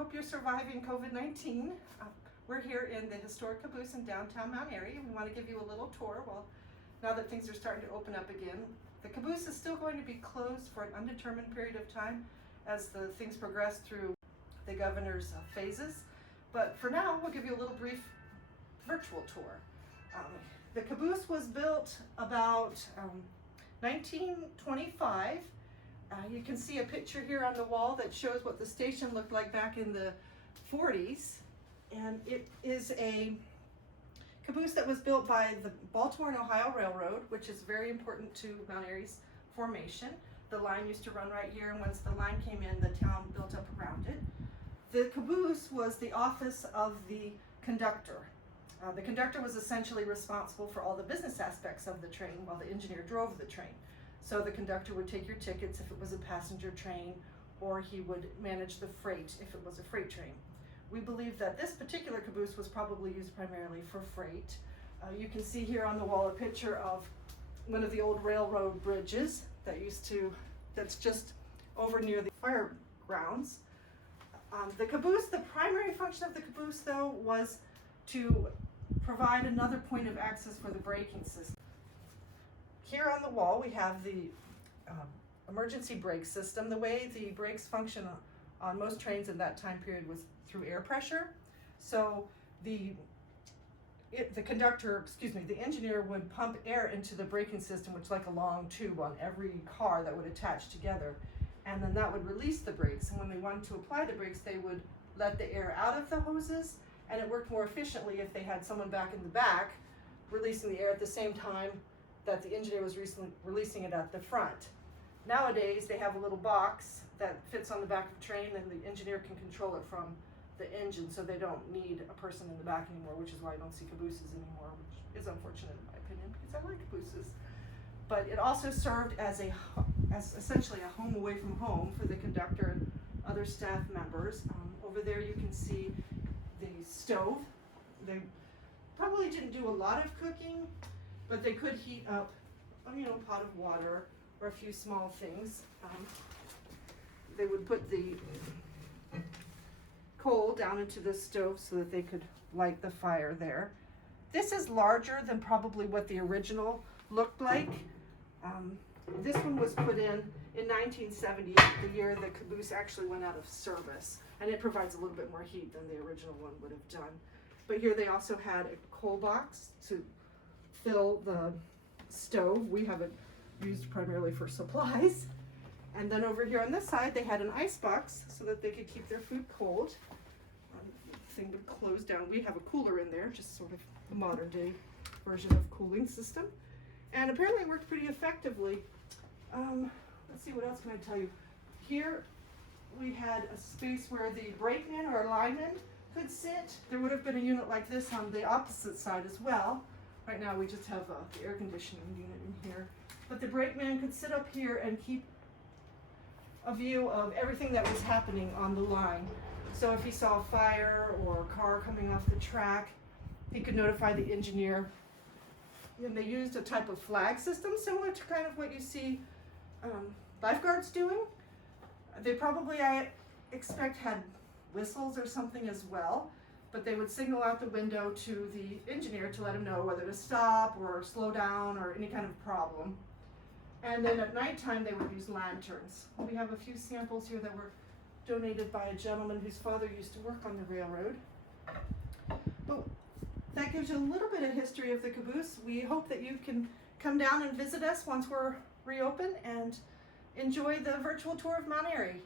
hope you're surviving COVID-19. We're here in the historic Caboose in downtown Mount Airy. We want to give you a little tour. Well, now that things are starting to open up again. The Caboose is still going to be closed for an undetermined period of time as the things progress through the governor's phases. But for now, we'll give you a little brief virtual tour. The Caboose was built about 1925. You can see a picture here on the wall that shows what the station looked like back in the 40s. And it is a caboose that was built by the Baltimore and Ohio Railroad, which is very important to Mount Airy's formation. The line used to run right here, and once the line came in, the town built up around it. The caboose was the office of the conductor. The conductor was essentially responsible for all the business aspects of the train while the engineer drove the train. So the conductor would take your tickets if it was a passenger train, or he would manage the freight if it was a freight train. We believe that this particular caboose was probably used primarily for freight. You can see here on the wall a picture of one of the old railroad bridges that's just over near the fire grounds. The caboose, the primary function of the caboose though was to provide another point of access for the braking system. Here on the wall we have the emergency brake system. The way the brakes function on most trains in that time period was through air pressure. So the engineer would pump air into the braking system, which is like a long tube on every car that would attach together. And then that would release the brakes. And when they wanted to apply the brakes, they would let the air out of the hoses, and it worked more efficiently if they had someone back in the back releasing the air at the same time that the engineer was releasing it at the front. Nowadays, they have a little box that fits on the back of the train, and the engineer can control it from the engine, so they don't need a person in the back anymore, which is why I don't see cabooses anymore, which is unfortunate in my opinion, because I like cabooses. But it also served as essentially a home away from home for the conductor and other staff members. Over there you can see the stove. They probably didn't do a lot of cooking, but they could heat up a pot of water or a few small things. They would put the coal down into the stove so that they could light the fire there. This is larger than probably what the original looked like. This one was put in 1978, the year the caboose actually went out of service, and it provides a little bit more heat than the original one would have done. But here they also had a coal box to fill the stove. We have it used primarily for supplies. And then over here on this side, they had an ice box so that they could keep their food cold. The thing would close down. We have a cooler in there, just sort of a modern day version of cooling system. And apparently it worked pretty effectively. Let's see, what else can I tell you? Here we had a space where the brakeman or lineman could sit. There would have been a unit like this on the opposite side as well. Right now we just have the air conditioning unit in here. But the brakeman could sit up here and keep a view of everything that was happening on the line. So if he saw a fire or a car coming off the track, he could notify the engineer. And they used a type of flag system similar to kind of what you see lifeguards doing. They probably, I expect, had whistles or something as well, but they would signal out the window to the engineer to let him know whether to stop or slow down or any kind of problem. And then at nighttime they would use lanterns. We have a few samples here that were donated by a gentleman whose father used to work on the railroad. But that gives you a little bit of history of the caboose. We hope that you can come down and visit us once we're reopened and enjoy the virtual tour of Mount Airy.